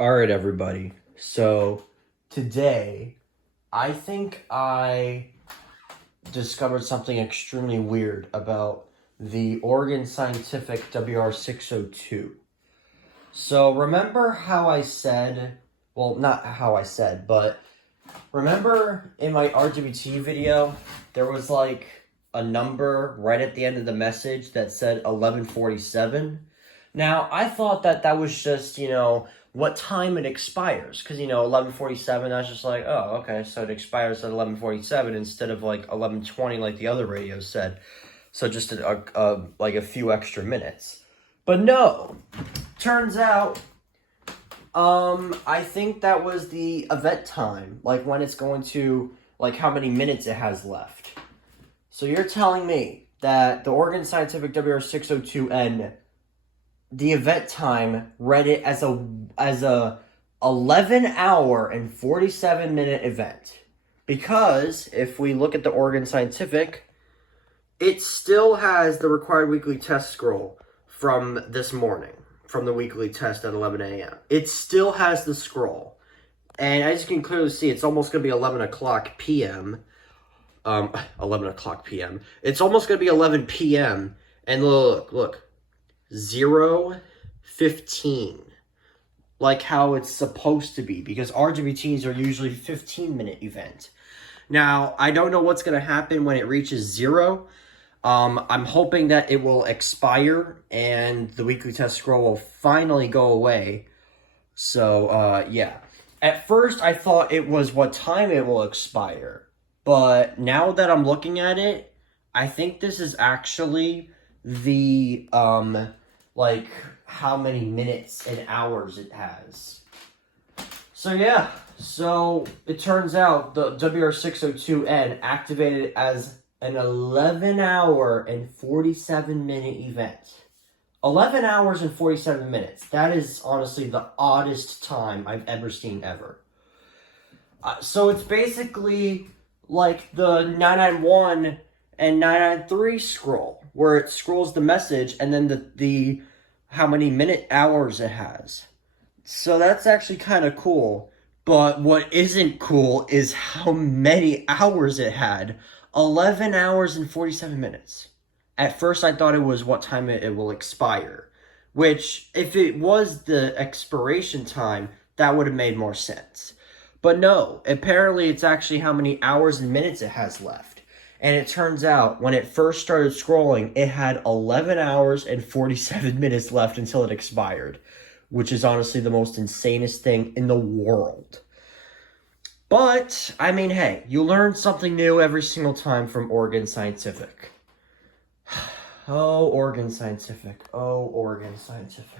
All right, everybody. So today, I think I discovered something extremely weird about the Oregon Scientific WR602. So remember how I said, well, not how I said, but remember in my RGBT video, there was like a number right at the end of the message that said 11:47. Now, I thought that that was just, what time it expires. Because, 11:47, I was just like, oh, okay, so it expires at 11:47 instead of like 11:20 like the other radios said. So just like a few extra minutes. But no, turns out I think that was the event time, like when it's going to, like how many minutes it has left. So you're telling me that the Oregon Scientific WR602N, the event time read it as a 11-hour and 47-minute event. Because if we look at the Oregon Scientific, it still has the required weekly test scroll from this morning, from the weekly test at 11 a.m. It still has the scroll. And as you can clearly see, it's almost going to be 11 o'clock p.m. 11 o'clock p.m. It's almost going to be 11 p.m. And look, 0:15. Like how it's supposed to be, because RGBTs are usually 15-minute event. Now, I don't know what's going to happen when it reaches 0. I'm hoping that it will expire and the weekly test scroll will finally go away. So, yeah. At first, I thought it was what time it will expire. But now that I'm looking at it, I think this is actually the, like, how many minutes and hours it has. So, yeah. So, it turns out the WR602N activated as an 11-hour and 47-minute event. 11 hours and 47 minutes. That is honestly the oddest time I've ever seen ever. So it's basically like the 991 and 993 scroll, where it scrolls the message and then the how many hours it has. So that's actually kind of cool. But what isn't cool is how many hours it had. 11 hours and 47 minutes. At first, I thought it was what time it will expire. Which, if it was the expiration time, that would have made more sense. But no, apparently it's actually how many hours and minutes it has left. And it turns out, when it first started scrolling, it had 11 hours and 47 minutes left until it expired. Which is honestly the most insanest thing in the world. But, I mean, hey, you learn something new every single time from Oregon Scientific. Oh, Oregon Scientific. Oh, Oregon Scientific.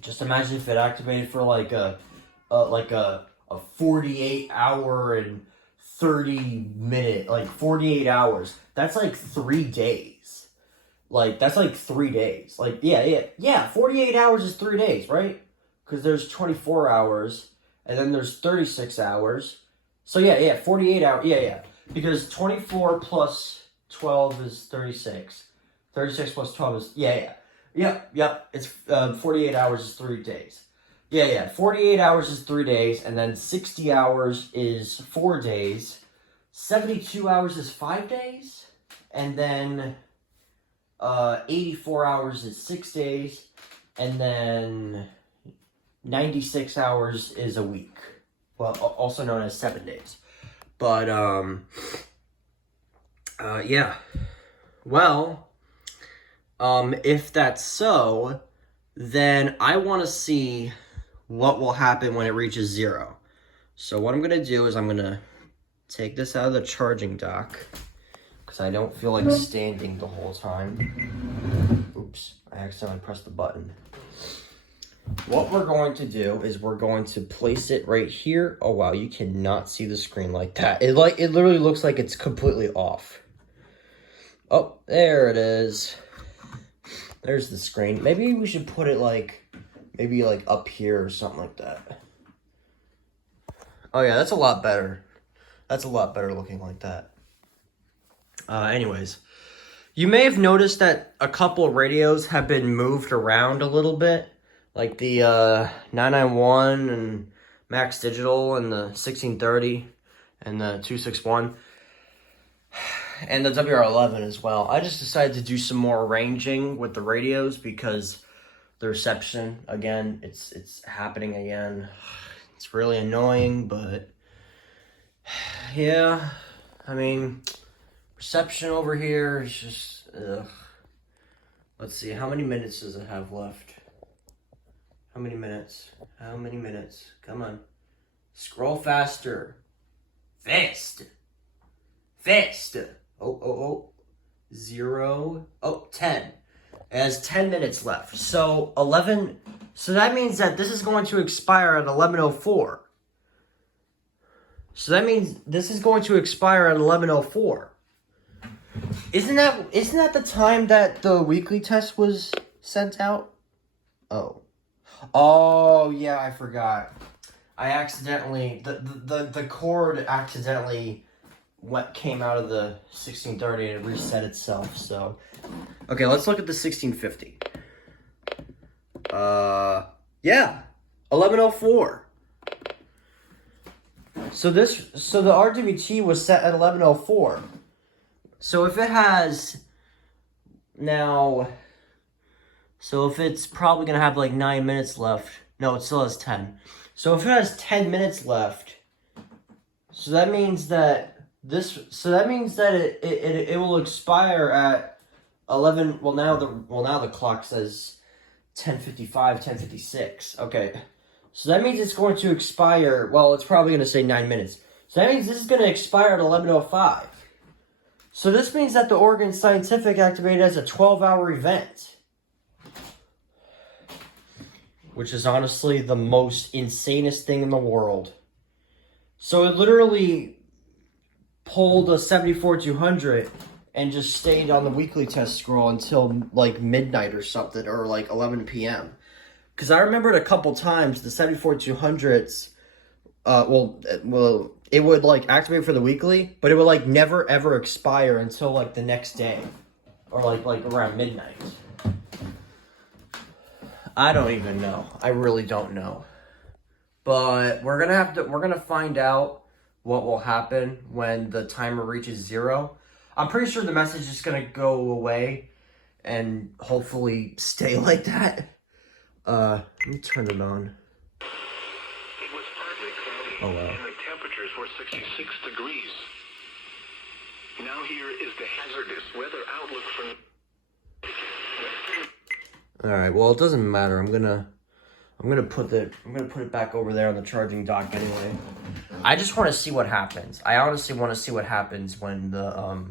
Just imagine if it activated for like a 48-hour and 30-minute, like 48 hours. That's like 3 days. Like, that's like 3 days. Like, yeah, 48 hours is 3 days, right? Because there's 24 hours, and then there's 36 hours. So, yeah, 48 hours, yeah. Because 24 plus 12 is 36. 36 plus 12 is, Yep, it's 48 hours is 3 days. Yeah, 48 hours is 3 days, and then 60 hours is 4 days. 72 hours is 5 days, and then 84 hours is 6 days, and then 96 hours is a week. Well, also known as 7 days. But, yeah. Well, if that's so, then I want to see what will happen when it reaches 0. So what I'm going to do is I'm going to take this out of the charging dock, because I don't feel like standing the whole time. Oops, I accidentally pressed the button. What we're going to do is we're going to place it right here. Oh wow, you cannot see the screen like that. It literally looks like it's completely off. Oh, there it is. There's the screen. Maybe we should put it maybe up here or something like that. Oh yeah, that's a lot better. That's a lot better looking like that. Anyways, you may have noticed that a couple of radios have been moved around a little bit. like the 991 and Max Digital and the 1630 and the 261 and the WR11 as well. I just decided to do some more arranging with the radios because the reception, again, it's happening again. It's really annoying, but yeah, I mean, reception over here is just, ugh. Let's see, how many minutes does it have left? How many minutes? How many minutes? Come on. Scroll faster. Fast. Fast. Oh. 0. Oh, 10. It has 10 minutes left. So, 11. So that means that this is going to expire at 11:04. So that means this is going to expire at 11:04. Isn't that the time that the weekly test was sent out? Oh yeah, I forgot. I accidentally the cord accidentally came out of the 1630 and it reset itself. So okay, let's look at the 1650. Yeah, 11:04. So the RWT was set at 11:04. So if it has now, so if it's probably gonna have like 9 minutes left. No, it still has 10. So if it has 10 minutes left, so that means that it will expire at 11. Well, now the clock says 10:55, 10:56. Okay, so that means it's going to expire. Well, it's probably gonna say 9 minutes. So that means this is gonna expire at 11:05. So this means that the Oregon Scientific activated as a 12-hour event, which is honestly the most insanest thing in the world. So it literally pulled a 74-200 and just stayed on the weekly test scroll until like midnight or something, or like 11 p.m. Because I remembered a couple times the 74-200s, it would like activate for the weekly, but it would like never ever expire until like the next day, or like around midnight. I don't even know. I really don't know. But we're gonna find out what will happen when the timer reaches 0. I'm pretty sure the message is gonna go away and hopefully stay like that. Let me turn it on. It was partly cloudy, oh wow. and the temperatures were 66 degrees. Now here is the hazardous weather outlook for Alright, well it doesn't matter. I'm gonna put it back over there on the charging dock anyway. I just want to see what happens. I honestly want to see what happens when the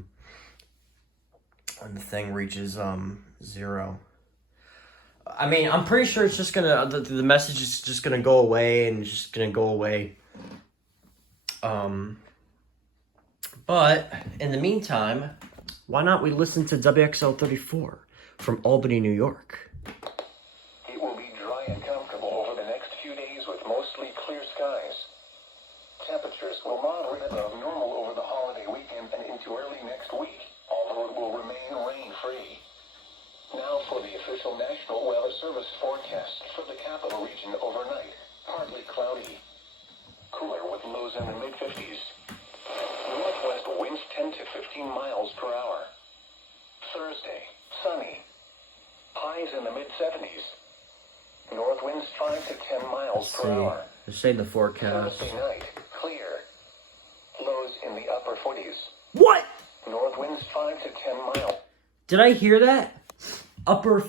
thing reaches 0. I mean, I'm pretty sure it's just gonna the message is just gonna go away and it's just gonna go away. But in the meantime, why not we listen to WXL34 from Albany, New York? It will be dry and comfortable over the next few days with mostly clear skies. Temperatures will moderate above normal over the holiday weekend and into early next week, although it will remain rain-free. Now for the official National Weather Service forecast for the capital region overnight. Partly cloudy. Cooler with lows in the mid-50s. Northwest winds 10 to 15 miles per hour. Thursday, sunny. Highs in the mid-70s. North winds 5 to 10 miles per hour. Let's say the forecast. Thursday night, clear. Lows in the upper 40s. What? North winds 5 to 10 miles. Did I hear that? Upper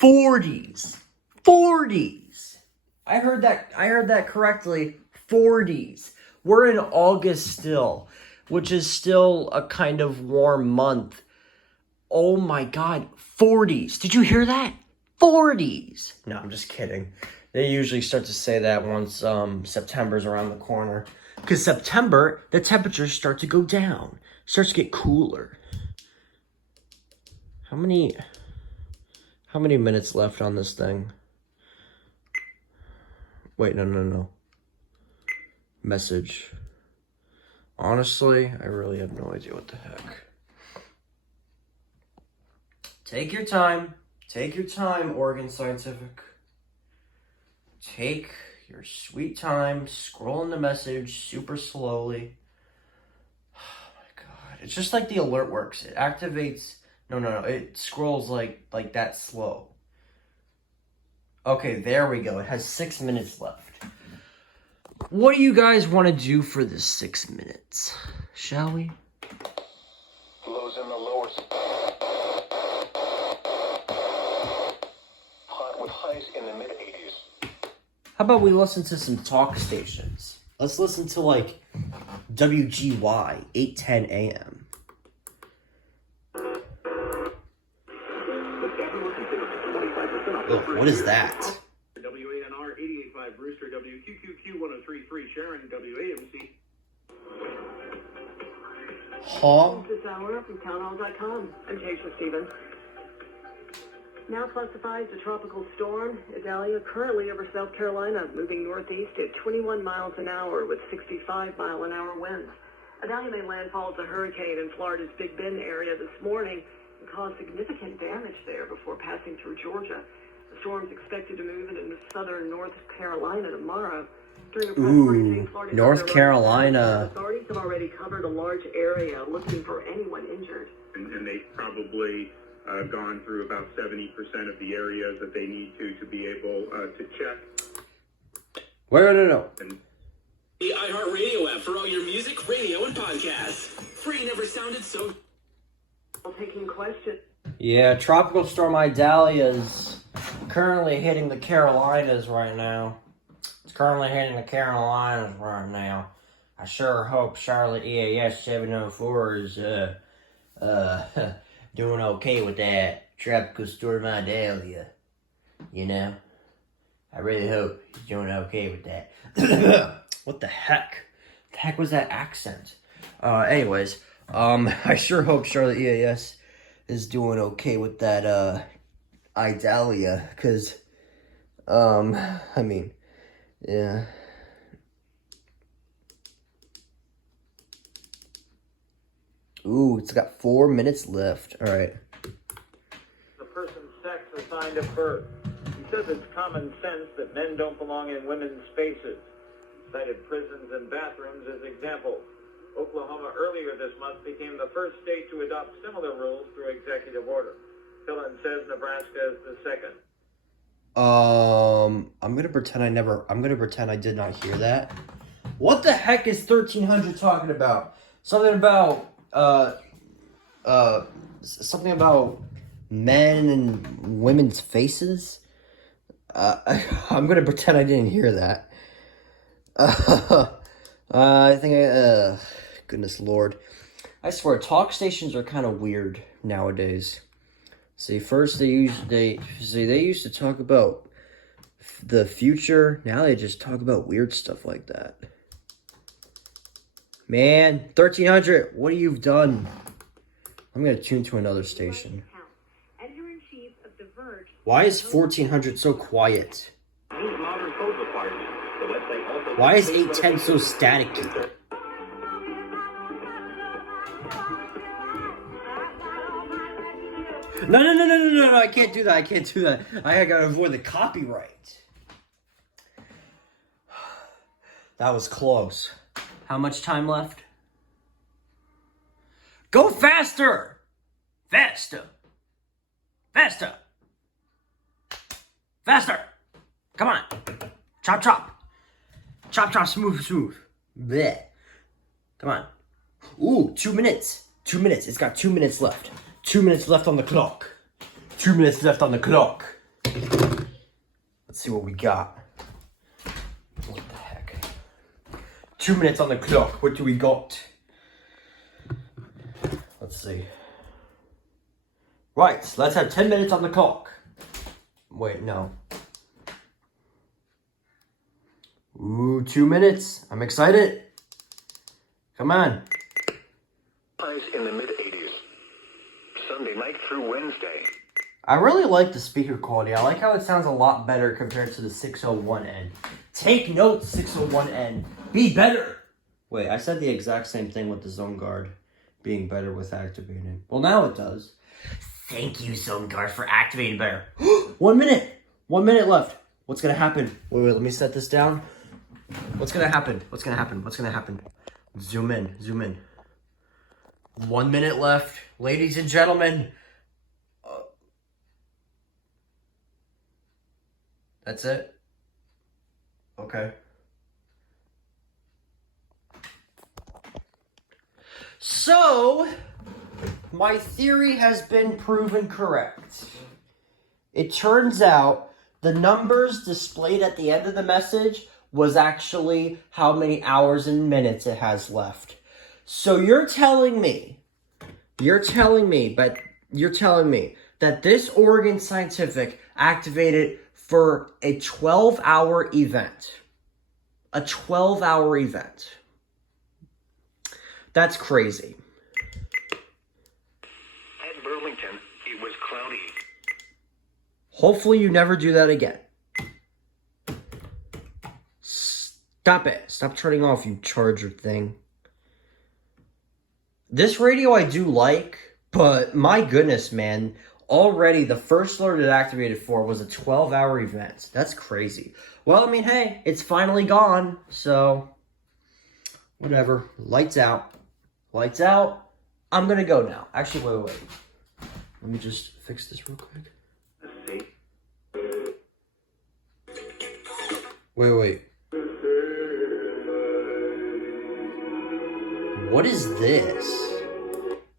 40s. 40s. I heard that correctly. 40s. We're in August still, which is still a kind of warm month. Oh my God, 40s. Did you hear that? 40s. No, I'm just kidding. They usually start to say that once September's around the corner. Because September, the temperatures start to go down. Starts to get cooler. How many minutes left on this thing? Wait, no. Message. Honestly, I really have no idea what the heck. Take your time. Take your time, Oregon Scientific. Take your sweet time, scrolling the message super slowly. Oh my god. It's just like the alert works. It activates. No. It scrolls like that slow. Okay, there we go. It has 6 minutes left. What do you guys want to do for this 6 minutes? Shall we? Lows in the lower. Hot with highs in the mid-80s. How about we listen to some talk stations? Let's listen to like WGY 810 AM. Oh, what is that? WANR 88.5 Brewster, WQQQ 103.3 Sharon, WAMC. Huh? This hour from townhall.com. I'm Tasha Stevens. Now classified as a tropical storm, Idalia currently over South Carolina, moving northeast at 21 miles an hour with 65-mile-an-hour winds. Idalia made landfall as a hurricane in Florida's Big Bend area this morning and caused significant damage there before passing through Georgia. The storm's expected to move into southern North Carolina tomorrow. During a press briefing, Florida's North Carolina. Authorities have already covered a large area looking for anyone injured. And they've probably gone through about 70% of the areas that they need to be able to check. Wait, no. The iHeartRadio app for all your music, radio, and podcasts. Free never sounded so... Taking questions. Yeah, Tropical Storm Idalia is currently hitting the Carolinas right now. It's currently hitting the Carolinas right now. I sure hope Charlotte EAS 704 is doing okay with that Tropical Storm Idalia. You know? I really hope he's doing okay with that. What the heck? The heck was that accent? Anyways, I sure hope Charlotte EAS is doing okay with that Idalia, because I mean, yeah. Ooh, it's got 4 minutes left. All right. The person's sex assigned at birth. He says it's common sense that men don't belong in women's spaces. Cited prisons and bathrooms as examples. Oklahoma earlier this month became the first state to adopt similar rules through executive order. Dillon says Nebraska is the second. I'm gonna pretend I did not hear that. What the heck is 1300 talking about? Something about men and women's faces? I'm gonna pretend I didn't hear that. I think goodness Lord. I swear, talk stations are kind of weird nowadays. See, first they used to talk about the future. Now they just talk about weird stuff like that. Man, 1300, what have you done? I'm gonna tune to another station. Why is 1400 so quiet? Why is 810 so staticky? No, I can't do that. I gotta avoid the copyright. That was close. How much time left? Go faster! Faster! Come on. Chop, smooth. Bleh. Come on. Ooh, 2 minutes. 2 minutes. It's got 2 minutes left. 2 minutes left on the clock. 2 minutes left on the clock. Let's see what we got. What the heck? 2 minutes on the clock. What do we got? Let's see. Right, let's have 10 minutes on the clock. Wait, no. Ooh, 2 minutes. I'm excited. Come on. Highs in the mid-80s. Sunday night through Wednesday. I really like the speaker quality. I like how it sounds a lot better compared to the 601N. Take note, 601N. Be better. Wait, I said the exact same thing with the Zone Guard being better with activating. Well, now it does. Thank you, Zone Guard, for activating better. 1 minute. 1 minute left. What's gonna happen? Wait, let me set this down. What's gonna happen? What's gonna happen? What's gonna happen? Zoom in, zoom in. 1 minute left. Ladies and gentlemen. That's it? Okay. So, my theory has been proven correct. It turns out the numbers displayed at the end of the message was actually how many hours and minutes it has left. So you're telling me that this Oregon Scientific activated for a 12-hour event. A 12-hour event. That's crazy. At Burlington, it was cloudy. Hopefully you never do that again. Stop it. Stop turning off, you charger thing. This radio I do like, but my goodness, man. Already, the first alert it activated for was a 12-hour event. That's crazy. Well, I mean, hey, it's finally gone, so whatever. Lights out. Lights out. I'm gonna go now. Actually, wait. Let me just fix this real quick. Wait. What is this?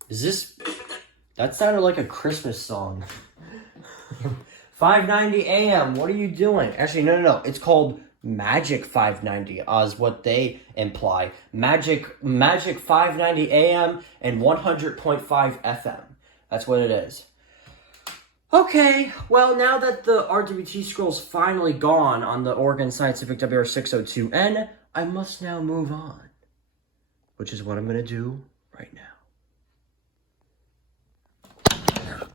Is this... That sounded like a Christmas song. 5:90 a.m. What are you doing? Actually, no. It's called Magic 590, is what they imply. Magic 590 a.m. and 100.5 FM. That's what it is. Okay, well, now that the RWT scroll's finally gone on the Oregon Scientific Wr602N, I must now move on. Which is what I'm going to do right now.